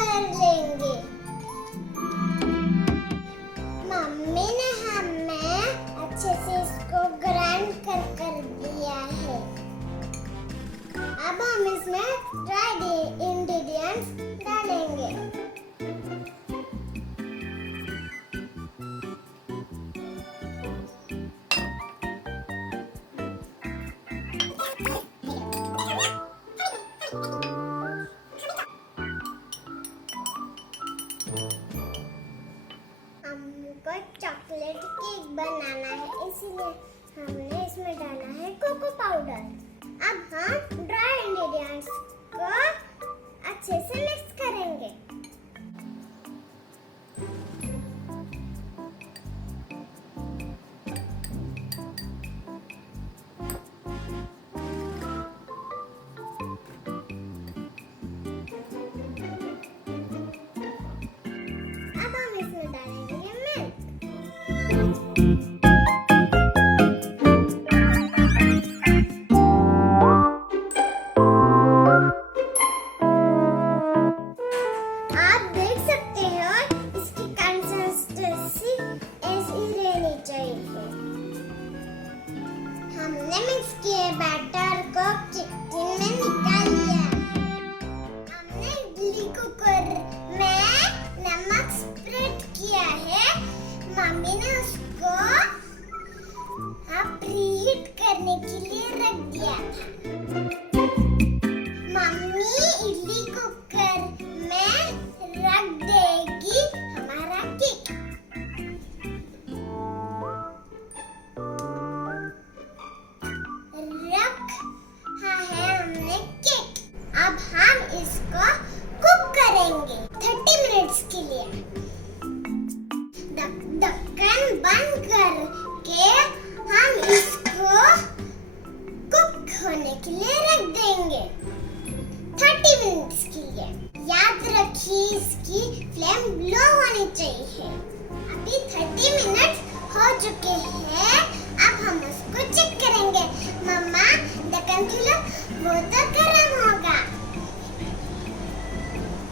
कर लेंगे। मम्मी ने हमें अच्छे से इसको ग्राइंड कर दिया है। अब हम इसमें ड्राइड इंग्रेडिएंट्स डालेंगे। हमको चॉकलेट केक बनाना है, इसलिए हमने इसमें डाला है कोको पाउडर। अब हम ड्राई इंग्रेडिएंट्स को अच्छे से मिक्स करेंगे। अब हम इसमें डालेंगे मिल्क। आप देख सकते हो इसकी कंसिस्टेंसी ऐसी रहनी चाहिए। हमने मिक्स किए बैटर को किचन में निकाल लिया। हमने इडली कुकर में नमक स्प्रेड किया है। मम्मी ने उसको प्रीहीट करने के लिए रख दिया था। मम्मी इडली कुकर में रख देगी हमारा केक। रखा है हमने केक। अब हम इसको कुक करेंगे 30 मिनट्स के लिए। ढक्कन बंद करके हम इसको कुक होने के लिए रख देंगे 30 मिनट्स के लिए। याद रखिए इसकी फ्लेम लो होनी चाहिए। अभी 30 मिनट हो चुके हैं। अब हम उसको चेक करेंगे। मम्मा ढक्कन खोलो, वो तो गर्म होगा।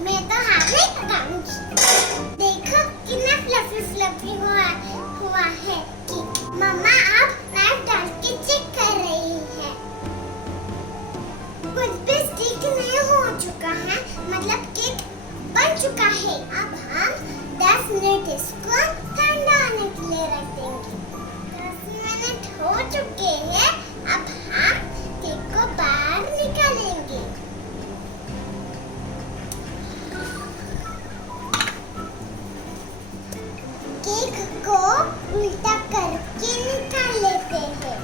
मैं तो हाथ में लगाऊंगी। देखो कितना फ्लफी हुआ है केक। मम्मा अब नाइफ डाल के चेक कर रही है। कुछ भी स्टिक नहीं हो चुका है, मतलब केक बन चुका है। अब हम 10 मिनट इसको ठंडा होने के लिए रख देंगे। 10 मिनट हो चुके हैं। अब हम केक को बाहर निकालेंगे। केक को उल्टा करके निकाल लेते हैं।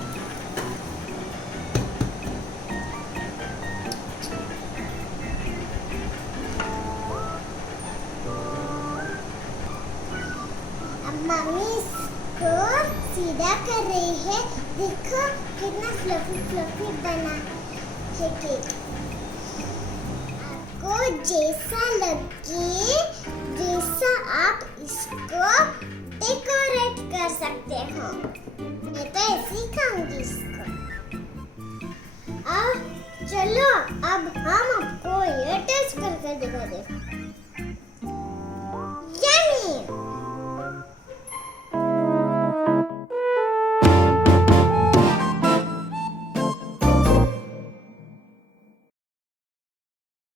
अब मम्मी इसको सीधा कर रही है। देखो कितना फ्लफी बना है केक। आपको जैसा लगे वैसा आप इसको डेकोरेट कर सकते हो। मैं तो ऐसे ही खाऊंगी इसको। अब चलो अब हम आपको ये टेस्ट करके दिखा दें।